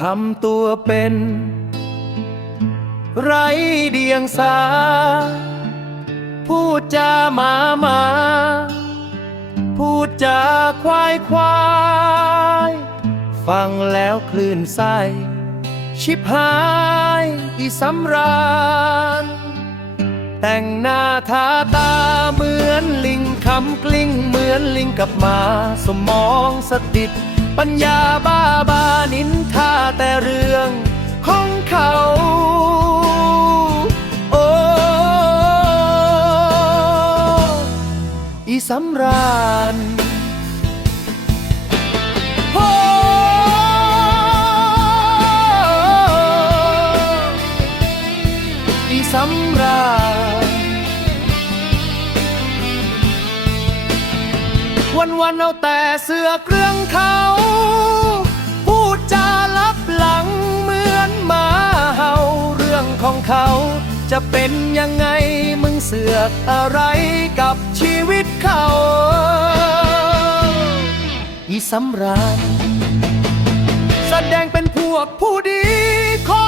ทำตัวเป็น ไรเดียงสา พูดจาหมาหมา พูดจาควายควาย ฟังแล้วคลื่นไส้ชิบหายอีสำราญ แต่งหน้าทาตาเหมือนลิงคำกลิ้งเหมือนลิงกับหมา สมองสติด ปัญญาบ้าบานินทาแต่เรื่องของเขา โอ้อีสำราญโออีสำ วันวันๆเอาแต่เสือเครื่องเขา พูดจาลับหลังเหมือนหมาเห่าเรื่องของเขา จะเป็นยังไงมึงเสือกอะไรกับชีวิตเขาอีสำราญแสดงเป็นพวกผู้ดีขอ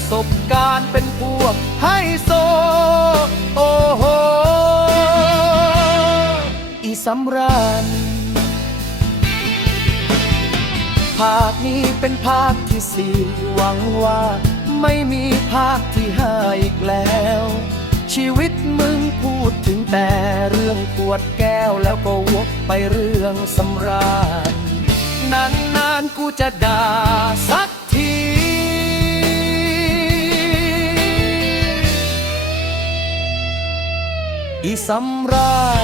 ประสบการณ์เป็นพวกไฮโซ โอ้โห อีสำราญภาคนี้เป็นภาคที่สี่หวังว่าไม่มีภาคที่ห้าอีกแล้ว ชีวิตมึงพูดถึงแต่เรื่องขวดแก้วแล้วก็วกไปเรื่องสำราญนานๆกูจะด่าสัก สำราญ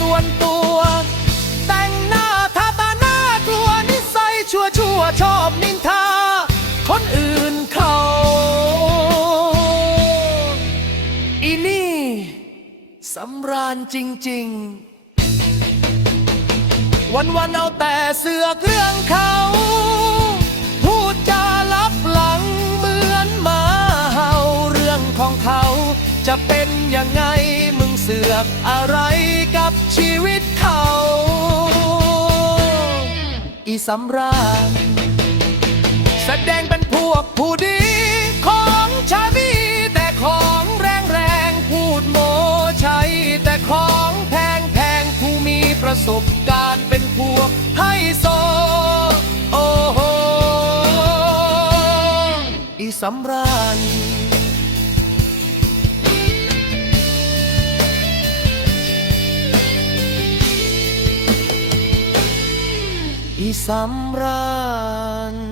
ส่วนตัว แต่งหน้าทาตาหน้ากลัวนิสัยชั่วชั่วชอบนินทา คนอื่นเขา อีนี่สำราญจริง ๆ วันวันเอาแต่เสือกเรื่องเขาพูดจาลับหลังเหมือนมาเห่าเรื่องของเขาจะเป็นยังไง เสือกอะไรกับชีวิตเขา อีสำราญแสดงเป็นพวกผู้ดีของชามีแต่ของแรงแรงพูดโมใช้แต่ของแพงแพงผู้มีประสบการณ์เป็นพวกไฮโซโอ้โหอีสำราญ สำราญ